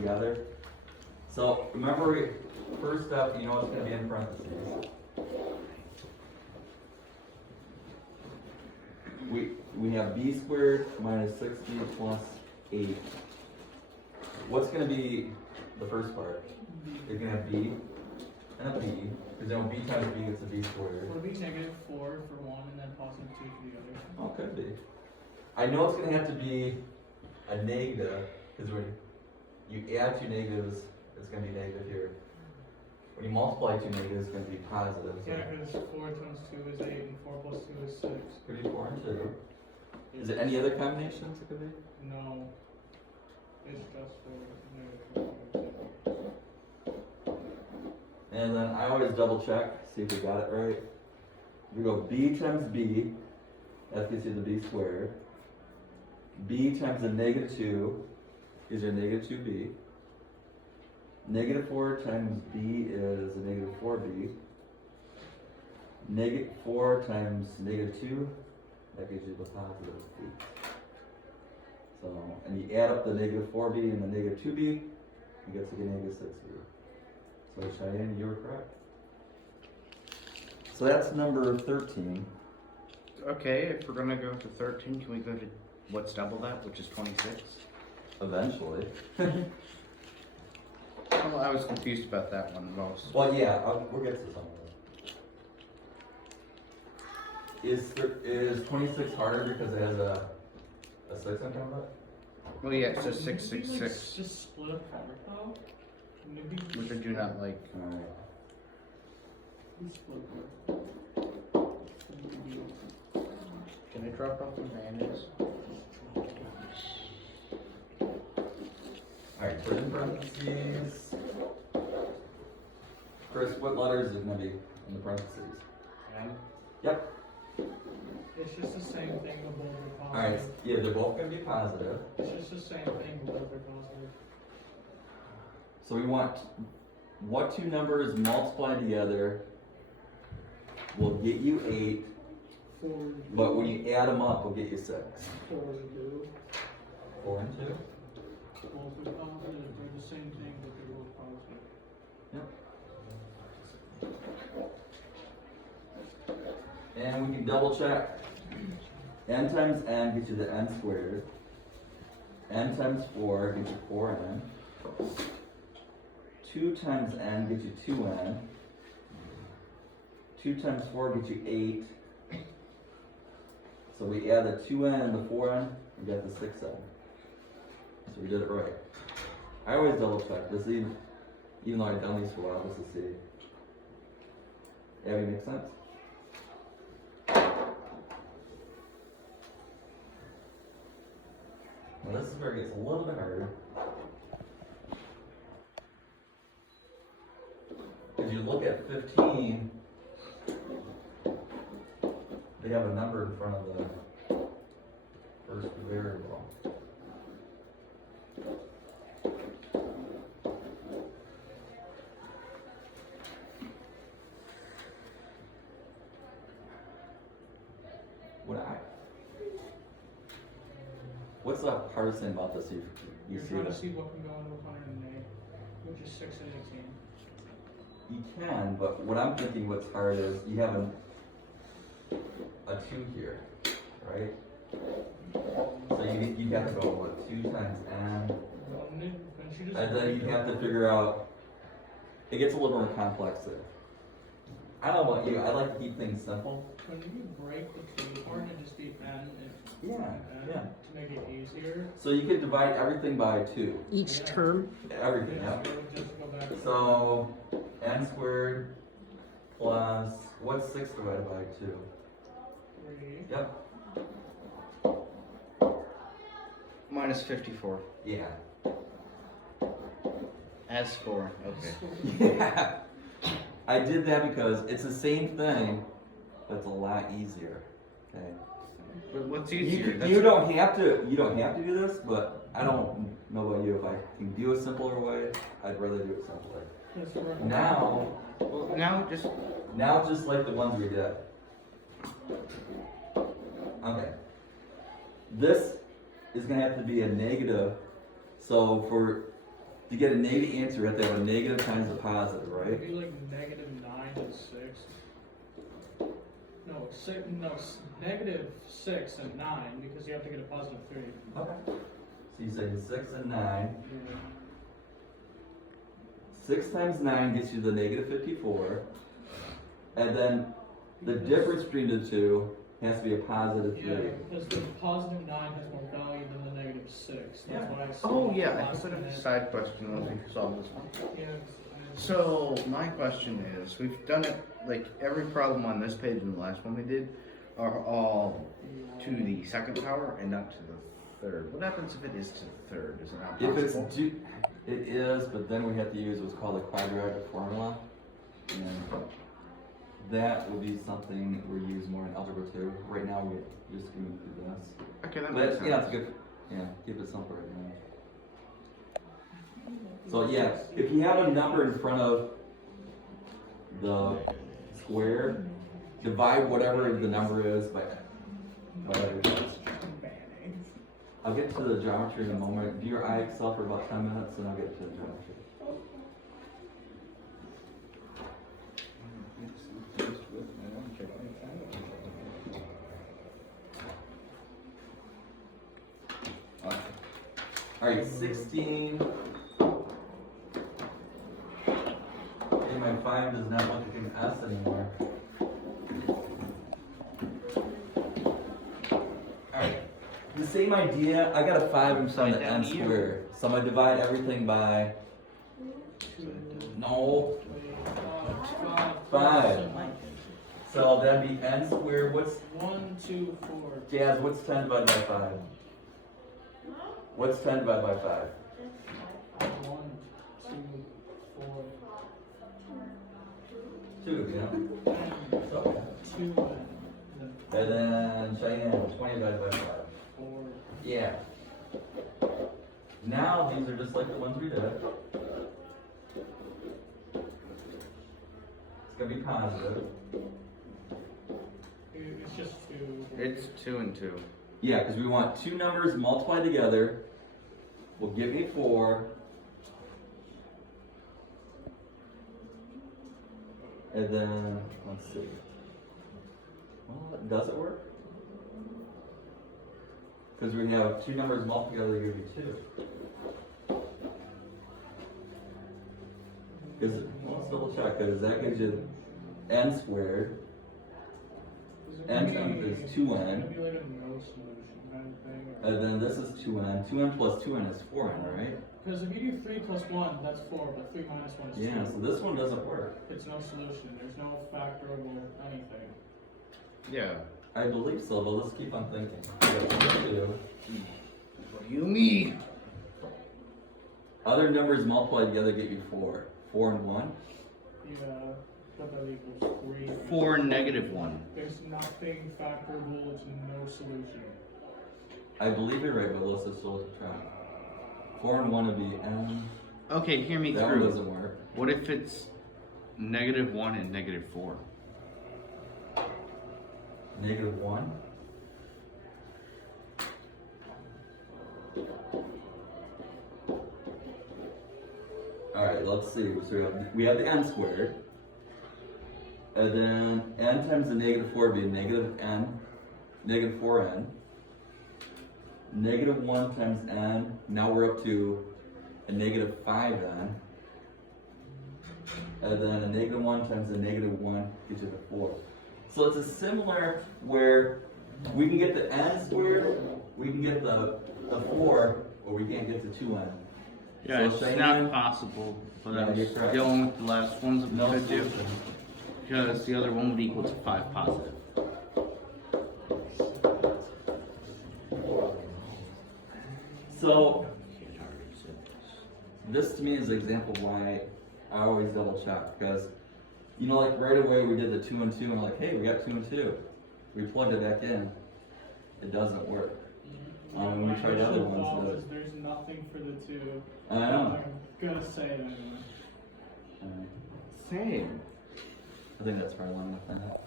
together. So remember, first up, you know what's going to be in parentheses. We have b squared minus 6b plus 8. What's going to be the first part? You're going to have b and a b, because then b times b gets a b squared. Would it be negative 4 for one and then positive 2 for the other? Oh, could be. I know it's going to have to be a negative, because when you add two negatives, it's going to be negative here. When you multiply two negatives, it's going to be positive. So Yeah, because 4 times 2 is 8 and 4 plus 2 is 6. could be 4 and 2. Is it any other combinations it could be? No. It's just for negative 4. And then I always double check, see if we got it right. We go b times b, that gets you the b squared. B times the negative 2 is your negative 2b. Negative 4 times b is a negative 4b. Negative 4 times negative 2, that gives you the positive b. So, and you add up the negative 4b and the negative 2b, you get to the negative 6b. So Cheyenne, you were correct. So that's number 13. Okay, if we're gonna go to 13, can we go to what's double that, which is 26? Eventually. Well, I was confused about that one most. Well, yeah, we'll get to some of it. Is 26 harder because it has a 6 on top of it? Well, yeah, it says Maybe, 666, like, just split apart though. Maybe which I do not like. Alright. split apart. Can I drop off the mayonnaise? Alright, put in parentheses. Chris, what letters are going to be in the parentheses? And Yep. It's just the same thing with both are positive. Alright, yeah, they're both going to be positive. It's just the same thing with both are positive. So we want what two numbers multiplied together will get you 8, 4 and 2. but when you add them up, will get you 6. 4 and 2. 4 and 2? Both are positive. They're the same thing, but they're both positive. Yep. And we can double check. N times n gets you the n squared. N times 4 gets you 4n. 2 times n gets you 2n. 2 times 4 gets you 8. So we add the 2n and the 4n, we got the 6n. So we did it right. I always double check this, even though I've done these for a while, just to see. Everything make sense? Well, this is where it gets a little bit harder. If you look at 15, they have a number in front of the first variable. What's the hardest thing about this? You You're see trying to that? see what can go into 108, which is 6 and 18. You can, but what I'm thinking what's hard is you have a 2 here, right? So you have to go, what, 2 times n? And then you have to figure out, it gets a little more complex there. I don't know about you, I like to keep things simple. When you break the 2 apart and just be n Yeah, and yeah. to make it easier. So you could divide everything by 2. Each term? Everything, Yeah, yeah. so just go back. So n squared plus, what's 6 divided by 2? 3. Yep. Minus 54. Yeah. As 4, okay. Yeah. I did that because it's the same thing, but it's a lot easier. Okay. But what's easier? You don't have to do this, but I don't know about you. If I can do a simpler way, I'd rather do it simpler. That's right. Now Well, now just like the ones we did. Okay. This is gonna have to be a negative. So for to get a negative answer, we have to have a negative times a positive, It'd right? be like negative 9 and 6. No, negative 6 and 9 because you have to get a positive 3. Okay. So you say 6 and 9. Yeah. 6 times 9 gets you the negative 54. And then the difference between the two has to be a positive 3. Yeah, because the positive 9 has more value than the negative 6. That's Yeah. why I said Oh yeah, I last put a minute. side question once we solve this one. Yeah, So my question is, we've done it like every problem on this page and the last one we did are all to the second power and not to the third. What happens if it is to the third? Is it not If it's possible? it is, but then we have to use what's called a quadratic formula. And that would be something we use more in algebra 2. Right now we're just going through this. Okay, that makes But sense. yeah, it's good. Yeah, keep it simple right now. So yeah, if you have a number in front of the square, divide whatever the number is by whatever it is. I'll get to the geometry in a moment. Do your IXL for about 10 minutes and I'll get to the geometry. Alright, 16. Okay, my 5 does not look like an S anymore. Alright, the same idea. I got a 5 in front of the n squared. So I'm going to divide everything by. No. 5. So that'd be n squared. What's. 1, 2, 4. Jazz, what's 10 divided by 5? What's 10 divided by 5? 1, 2, 4. 2, yeah. So, 2 and then Cheyenne, 20 divided by 5. 4. Yeah. Now these are just like the ones we did. It's gonna be positive. It's just 2. It's 2 and 2. Yeah, because we want two numbers multiplied together will give me 4. And then, let's see. Well, does it work? Because we have two numbers multiplied together to give you 2. Because, let's double check, because that gives you n squared. N times is 2n. Maybe like a no solution kind of thing. And then this is 2n. 2n plus 2n is 4n, right? Because if you do 3 plus 1, that's 4, but 3 minus 1 is 2. Yeah, so this one doesn't work. It's no solution. There's no factorable anything. Yeah. I believe so, but let's keep on thinking. We got 2. What do you mean? Other numbers multiplied together get you 4. 4 and 1? Yeah, but that equals 3. 4 and negative 1. There's nothing factorable. It's no solution. I believe you're right, but let's just still try. 4 and 1 would be n. Okay, hear me That one through. doesn't work. What if it's negative 1 and negative 4? Negative 1? Alright, let's see. So we have the n squared. And then n times the negative 4 would be negative n, negative 4n. Negative 1 times n, now we're up to a negative 5n. And then a negative 1 times a negative 1 gives you the 4. So it's a similar where we can get the n squared, we can get the 4, but we can't get the 2n. Yeah, So it's same not thing? possible, but Yeah, I was you're correct. going with the last ones that we No could do. solution. Because the other one would equal to 5 positive. So this to me is an example of why I always double check, because you know, like right away we did the 2 and 2 and we're like, hey, we got 2 and 2. We plugged it back in. It doesn't work. When we tried other ones, Fault it is there's nothing for the 2. I know. I'm gonna say it anyway. Uh, Same. I think that's probably one with that.